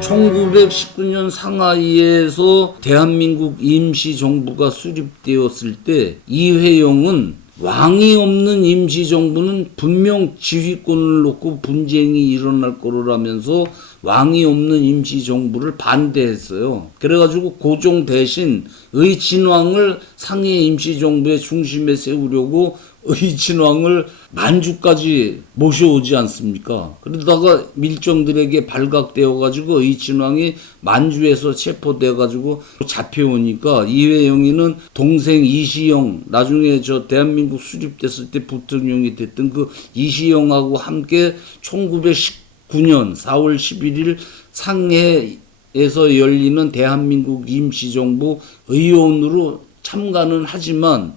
1919년 상하이에서 대한민국 임시정부가 수립되었을 때 이회영은 왕이 없는 임시정부는 분명 지휘권을 놓고 분쟁이 일어날 거라면서 왕이 없는 임시정부를 반대했어요. 그래가지고 고종 대신 의친왕을 상해 임시정부의 중심에 세우려고 의친왕을 만주까지 모셔오지 않습니까? 그러다가 밀정들에게 발각되어가지고 의친왕이 만주에서 체포돼가지고 잡혀오니까 이회영이는 동생 이시영, 나중에 저 대한민국 수립됐을 때 부통령이 됐던 그 이시영하고 함께 1919년 4월 11일 상해에서 열리는 대한민국 임시정부 의원으로 참가는 하지만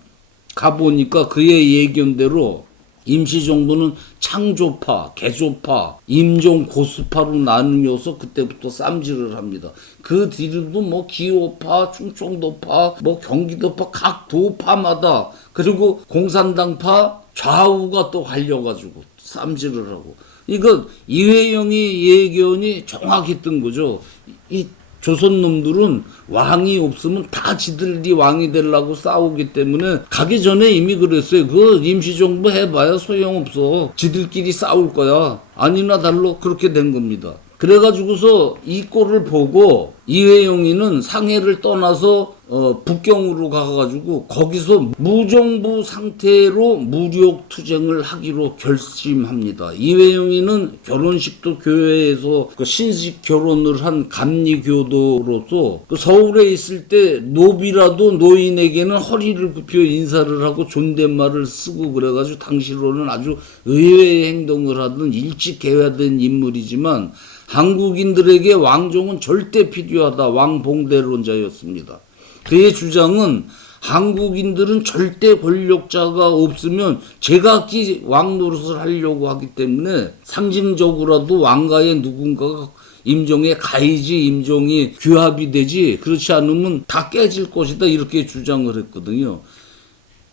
가보니까 그의 예견대로 임시정부는 창조파, 개조파, 임종 고수파로 나누어서 그때부터 쌈질을 합니다. 그 뒤로도 뭐 기호파, 충청도파, 뭐 경기도파 각 도파마다 그리고 공산당파 좌우가 또 갈려가지고 쌈질을 하고 이거 이회영이 예견이 정확히 뜬 거죠. 이 조선 놈들은 왕이 없으면 다 지들이 왕이 되려고 싸우기 때문에 가기 전에 이미 그랬어요. 그 임시정부 해봐야 소용없어. 지들끼리 싸울 거야. 아니나 달로 그렇게 된 겁니다. 그래가지고서 이 꼴을 보고 이회영이는 상해를 떠나서 북경으로 가가지고 거기서 무정부 상태로 무력 투쟁을 하기로 결심합니다. 이회영이는 결혼식도 교회에서 그 신식 결혼을 한 감리교도로서 그 서울에 있을 때 노비라도 노인에게는 허리를 굽혀 인사를 하고 존댓말을 쓰고 그래가지고 당시로는 아주 의외의 행동을 하던 일찍 개화된 인물이지만 한국인들에게 왕종은 절대 필요하다. 왕봉대론자였습니다. 그의 주장은 한국인들은 절대 권력자가 없으면 제각기 왕 노릇을 하려고 하기 때문에 상징적으로라도 왕가에 누군가가 임종에 가야지 임종이 규합이 되지 그렇지 않으면 다 깨질 것이다 이렇게 주장을 했거든요.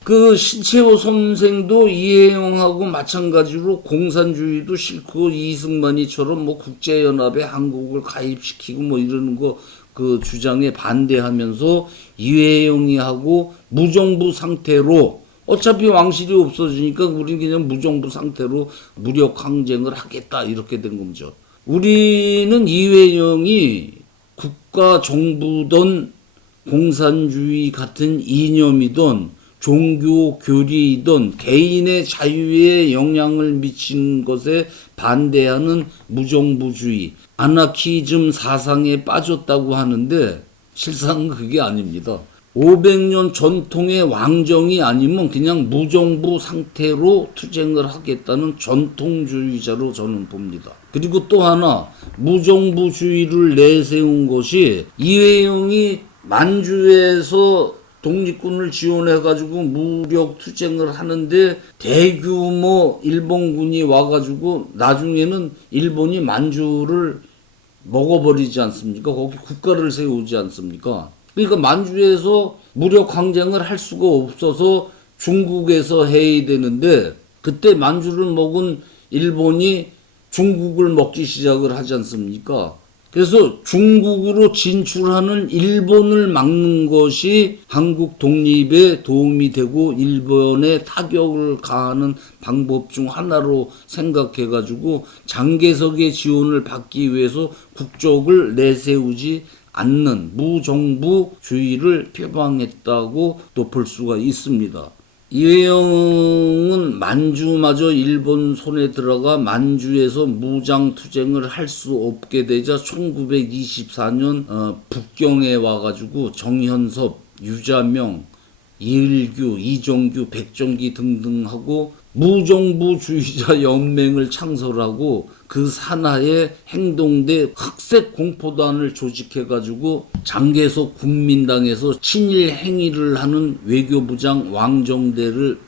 그 신채호 선생도 이회영하고 마찬가지로 공산주의도 싫고 이승만이처럼 뭐 국제연합에 한국을 가입시키고 뭐 이러는 거 그 주장에 반대하면서 이회영이하고 무정부 상태로 어차피 왕실이 없어지니까 우리는 그냥 무정부 상태로 무력 항쟁을 하겠다 이렇게 된 거죠. 우리는 이회영이 국가 정부든 공산주의 같은 이념이든 종교 교리이든 개인의 자유에 영향을 미치는 것에 반대하는 무정부주의, 아나키즘 사상에 빠졌다고 하는데 실상은 그게 아닙니다. 500년 전통의 왕정이 아니면 그냥 무정부 상태로 투쟁을 하겠다는 전통주의자로 저는 봅니다. 그리고 또 하나 무정부주의를 내세운 것이 이회영이 만주에서 독립군을 지원해가지고 무력 투쟁을 하는데 대규모 일본군이 와가지고 나중에는 일본이 만주를 먹어버리지 않습니까? 거기 국가를 세우지 않습니까? 그러니까 만주에서 무력 항쟁을 할 수가 없어서 중국에서 해야 되는데 그때 만주를 먹은 일본이 중국을 먹기 시작을 하지 않습니까? 그래서 중국으로 진출하는 일본을 막는 것이 한국 독립에 도움이 되고 일본에 타격을 가하는 방법 중 하나로 생각해가지고 장개석의 지원을 받기 위해서 국적을 내세우지 않는 무정부주의를 표방했다고 또 볼 수가 있습니다. 이회영은 만주마저 일본 손에 들어가 만주에서 무장투쟁을 할 수 없게 되자 1924년 북경에 와가지고 정현섭, 유자명, 이일규, 이정규, 백정기 등등하고 무정부주의자 연맹을 창설하고 그 산하에 행동대 흑색 공포단을 조직해가지고 장개석 국민당에서 친일 행위를 하는 외교부장 왕정대를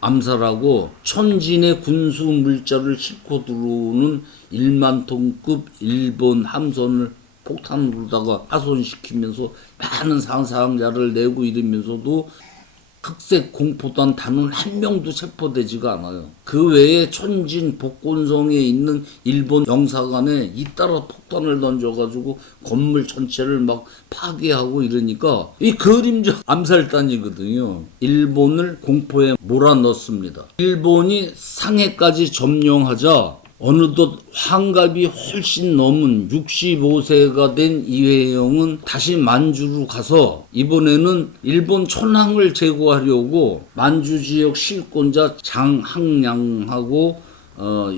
암살하고 천진의 군수 물자를 싣고 들어오는 1만 톤급 일본 함선을 폭탄으로다가 파손시키면서 많은 사상자를 내고 이러면서도 흑색 공포단 단원 한 명도 체포되지가 않아요. 그 외에 천진 복곤성에 있는 일본 영사관에 잇따라 폭탄을 던져가지고 건물 전체를 막 파괴하고 이러니까 이 그림자 암살단이거든요. 일본을 공포에 몰아넣습니다. 일본이 상해까지 점령하자 어느덧 환갑이 훨씬 넘은 65세가 된 이회영은 다시 만주로 가서 이번에는 일본 천황을 제거하려고 만주 지역 실권자 장항량하고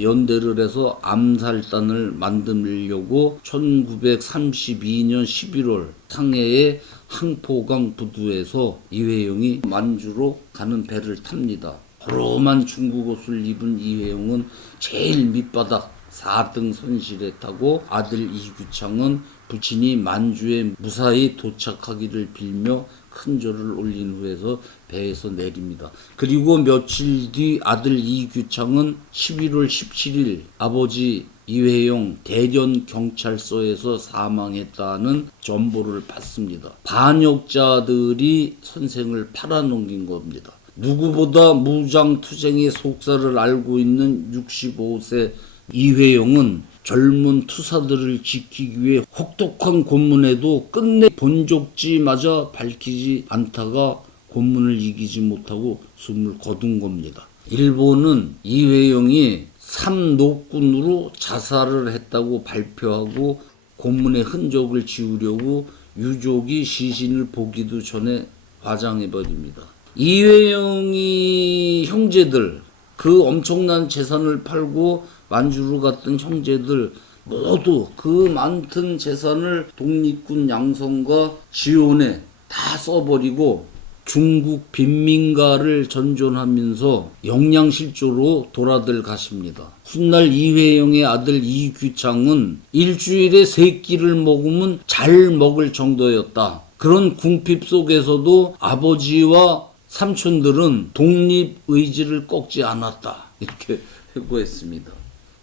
연대를 해서 암살단을 만들려고 1932년 11월 상해의 항포강 부두에서 이회영이 만주로 가는 배를 탑니다. 허름한 중국 옷을 입은 이회영은 제일 밑바닥 4등 선실에 타고 아들 이규창은 부친이 만주에 무사히 도착하기를 빌며 큰 절을 올린 후에서 배에서 내립니다. 그리고 며칠 뒤 아들 이규창은 11월 17일 아버지 이회영 대전 경찰서에서 사망했다는 전보를 받습니다. 반역자들이 선생을 팔아넘긴 겁니다. 누구보다 무장투쟁의 속살을 알고 있는 65세 이회영은 젊은 투사들을 지키기 위해 혹독한 고문에도 끝내 본적지마저 밝히지 않다가 고문을 이기지 못하고 숨을 거둔 겁니다. 일본은 이회영이 삼노군으로 자살을 했다고 발표하고 고문의 흔적을 지우려고 유족이 시신을 보기도 전에 화장해버립니다. 이회영이 형제들, 그 엄청난 재산을 팔고 만주로 갔던 형제들 모두 그 많던 재산을 독립군 양성과 지원에 다 써버리고 중국 빈민가를 전전하면서 영양실조로 돌아들 가십니다. 훗날 이회영의 아들 이규창은 일주일에 3끼를 먹으면 잘 먹을 정도였다. 그런 궁핍 속에서도 아버지와 삼촌들은 독립의지를 꺾지 않았다. 이렇게 회고했습니다.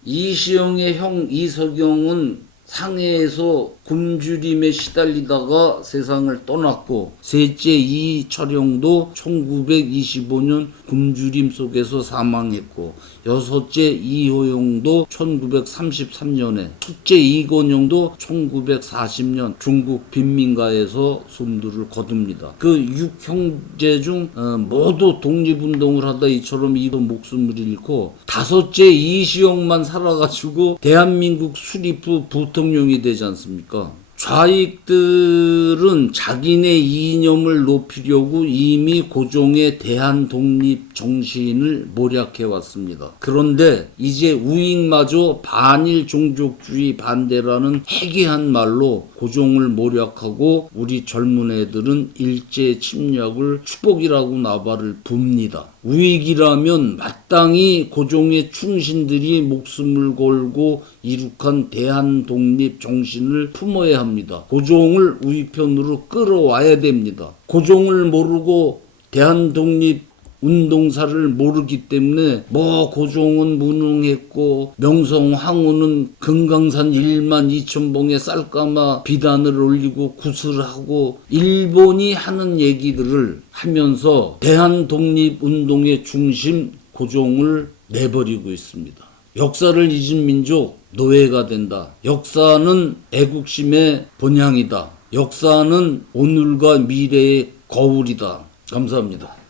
이시영의 형 이석영은 상해에서 굶주림에 시달리다가 세상을 떠났고 셋째 이철영도 1925년 굶주림 속에서 사망했고 여섯째 이호용도 1933년에 첫째 이건영도 1940년 중국 빈민가에서 숨들을 거둡니다. 그 6형제 중 모두 독립운동을 하다 이처럼 이도 목숨을 잃고 다섯째 이시영만 살아가지고 대한민국 수립 후 부통령이 되지 않습니까? 좌익들은 자기네 이념을 높이려고 이미 고종의 대한독립 정신을 모략해 왔습니다. 그런데 이제 우익마저 반일 종족주의 반대라는 해괴한 말로 고종을 모략하고 우리 젊은 애들은 일제 침략을 축복이라고 나발을 붑니다. 우익이라면 마땅히 고종의 충신들이 목숨을 걸고 이룩한 대한독립 정신을 품어야 합니다. 고종을 우리 편으로 끌어와야 됩니다. 고종을 모르고 대한독립 운동사를 모르기 때문에 고종은 무능했고 명성황후는 금강산 1만 2천봉에 쌀가마 비단을 올리고 구슬하고 일본이 하는 얘기들을 하면서 대한독립운동의 중심 고종을 내버리고 있습니다. 역사를 잊은 민족 노예가 된다. 역사는 애국심의 본향이다. 역사는 오늘과 미래의 거울이다. 감사합니다.